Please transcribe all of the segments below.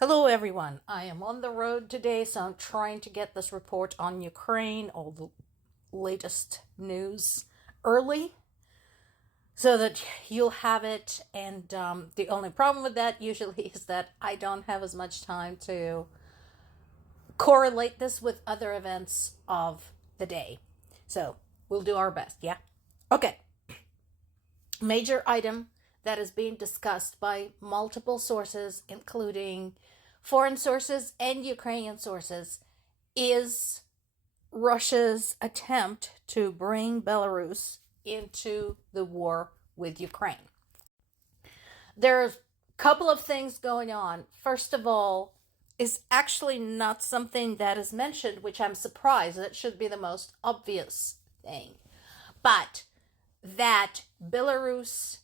Hello, everyone. I am on the road today, so I'm trying to get this report on Ukraine, all the latest news early, so that you'll have it. And the only problem with that usually is that I don't have as much time to correlate this with other events of the day. So we'll do our best, yeah? Okay. Major item that is being discussed by multiple sources, including foreign sources and Ukrainian sources, is Russia's attempt to bring Belarus into the war with Ukraine. There's a couple of things going on. First of all, is actually not something that is mentioned, which I'm surprised. That should be the most obvious thing. But that Belarus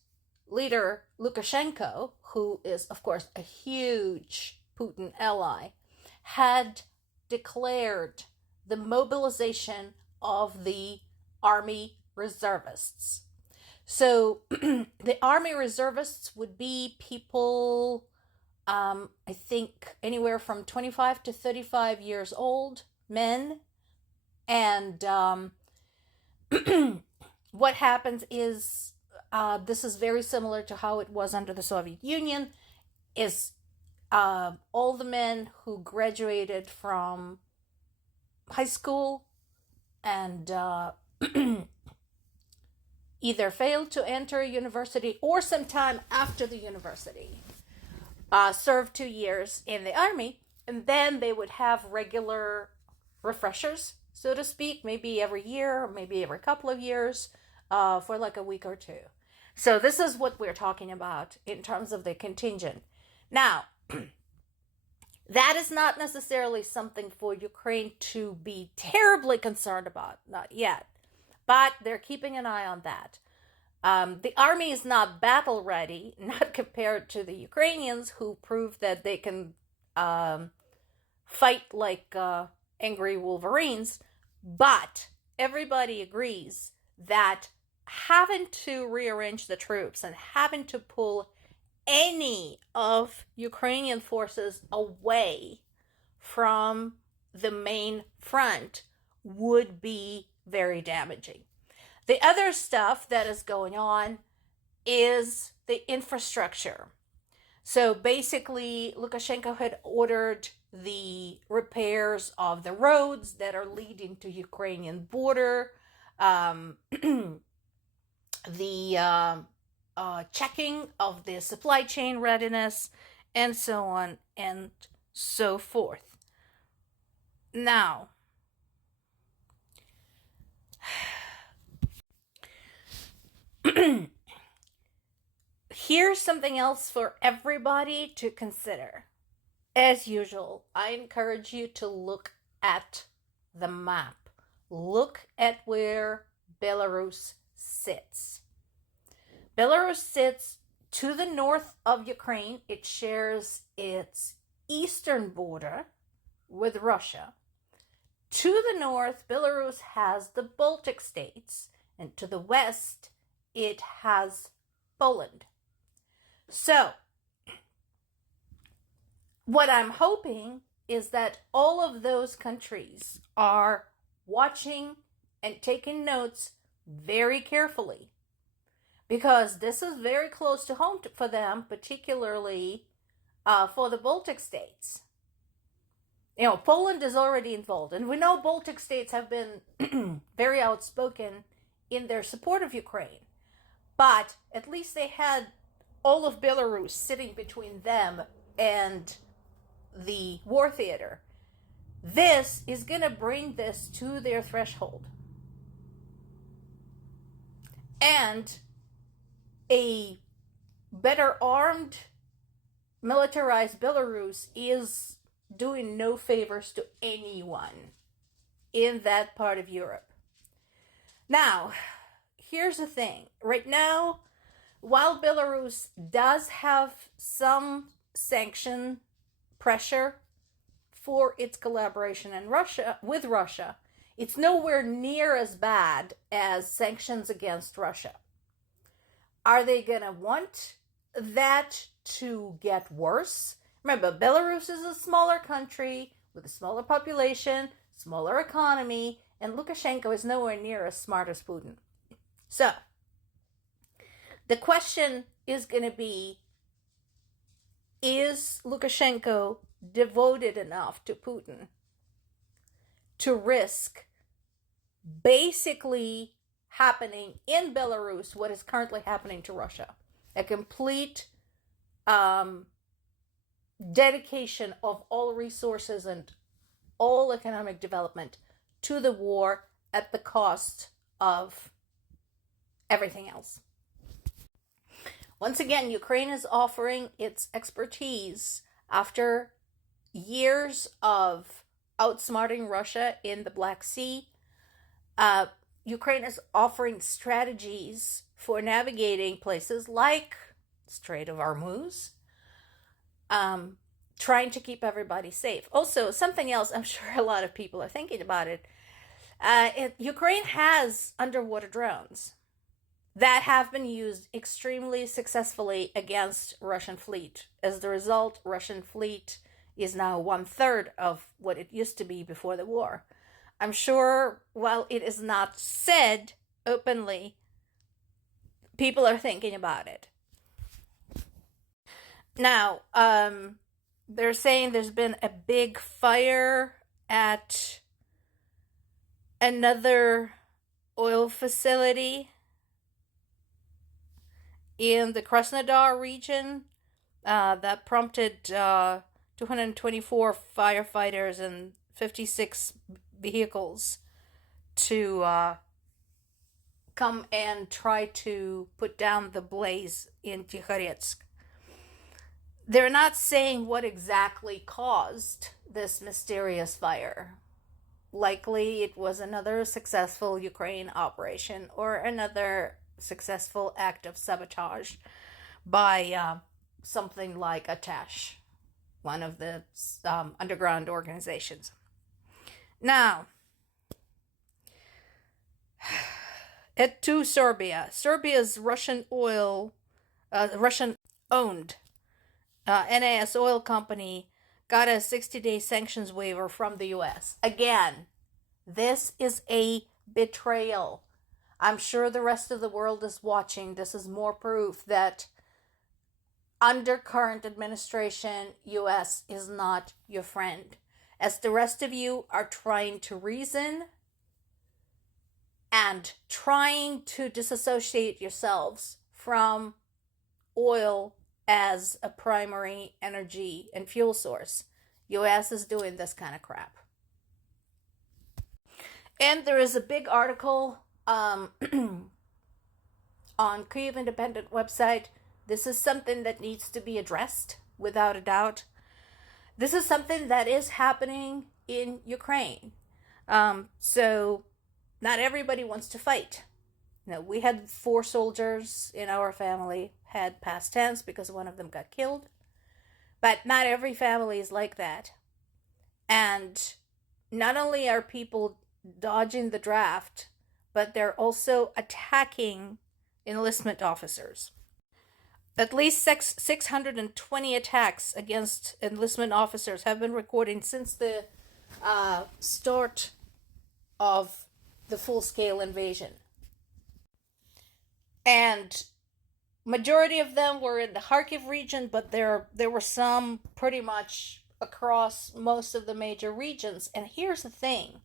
leader Lukashenko, who is, of course, a huge Putin ally, had declared the mobilization of the army reservists. So the army reservists would be people, I think, anywhere from 25 to 35 years old, men. And what happens is this is very similar to how it was under the Soviet Union, is all the men who graduated from high school and either failed to enter a university or sometime after the university served 2 years in the army, and then they would have regular refreshers, so to speak, maybe every year or maybe every couple of years for like a week or two. So this is what we're talking about in terms of the contingent. Now, that is not necessarily something for Ukraine to be terribly concerned about, not yet. But they're keeping an eye on that. The army is not battle ready, not compared to the Ukrainians, who proved that they can fight like angry wolverines. But everybody agrees that having to rearrange the troops and having to pull any of Ukrainian forces away from the main front would be very damaging. The other stuff that is going on is the infrastructure. So basically, Lukashenko had ordered the repairs of the roads that are leading to Ukrainian border, the checking of the supply chain readiness, and so on and so forth. Now, here's something else for everybody to consider. As usual, I encourage you to look at the map. Look at where Belarus sits. Belarus sits to the north of Ukraine. It shares its eastern border with Russia. To the north, Belarus has the Baltic states, and to the west, it has Poland. So, what I'm hoping is that all of those countries are watching and taking notes very carefully, because this is very close to home for them, particularly for the Baltic states. You know, Poland is already involved, and we know Baltic states have been very outspoken in their support of Ukraine, but at least they had all of Belarus sitting between them and the war theater. This is going to bring this to their threshold. And a better armed, militarized Belarus is doing no favors to anyone in that part of Europe. Now, here's the thing. Right now, while Belarus does have some sanction pressure for its collaboration with Russia, it's nowhere near as bad as sanctions against Russia. Are they going to want that to get worse? Remember, Belarus is a smaller country with a smaller population, smaller economy, and Lukashenko is nowhere near as smart as Putin. So, the question is going to be, is Lukashenko devoted enough to Putin to risk basically happening in Belarus what is currently happening to Russia? A complete dedication of all resources and all economic development to the war at the cost of everything else. Once again, Ukraine is offering its expertise after years of outsmarting Russia in the Black Sea. Ukraine is offering strategies for navigating places like Strait of Hormuz, trying to keep everybody safe. Also, something else, I'm sure a lot of people are thinking about it. Ukraine has underwater drones that have been used extremely successfully against Russian fleet. As the result, Russian fleet is now 1/3 of what it used to be before the war. I'm sure, while it is not said openly, people are thinking about it. Now, they're saying there's been a big fire at another oil facility in the Krasnodar region that prompted 224 firefighters and 56 vehicles to come and try to put down the blaze in Tikhoretsk. They're not saying what exactly caused this mysterious fire. Likely it was another successful Ukraine operation or another successful act of sabotage by something like Atash, one of the underground organizations. Now, to Serbia. Serbia's Russian Russian-owned NAS oil company got a 60-day sanctions waiver from the U.S. Again, this is a betrayal. I'm sure the rest of the world is watching. This is more proof that under current administration, U.S. is not your friend. As the rest of you are trying to reason and trying to disassociate yourselves from oil as a primary energy and fuel source, U.S. is doing this kind of crap. And there is a big article on Kyiv Independent website. This is something that needs to be addressed, without a doubt. This is something that is happening in Ukraine. So not everybody wants to fight. No, we had 4 soldiers in our family, had past tense because one of them got killed. But not every family is like that. And not only are people dodging the draft, but they're also attacking enlistment officers. At least 620 attacks against enlistment officers have been recorded since the start of the full-scale invasion. And majority of them were in the Kharkiv region, but there were some pretty much across most of the major regions. And here's the thing,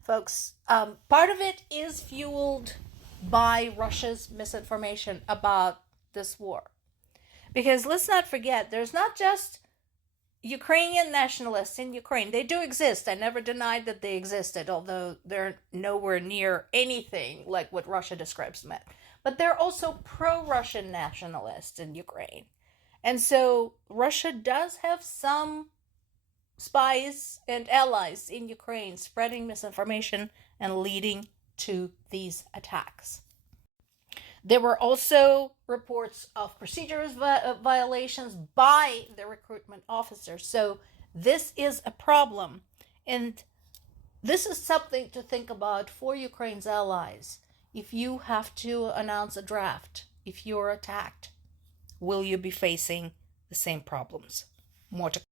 folks. Part of it is fueled by Russia's misinformation about this war. Because let's not forget, there's not just Ukrainian nationalists in Ukraine. They do exist. I never denied that they existed, although they're nowhere near anything like what Russia describes them. But they're also pro-Russian nationalists in Ukraine. And so Russia does have some spies and allies in Ukraine spreading misinformation and leading to these attacks. There were also reports of procedures violations by the recruitment officers. So this is a problem. And this is something to think about for Ukraine's allies. If you have to announce a draft, if you're attacked, will you be facing the same problems? More to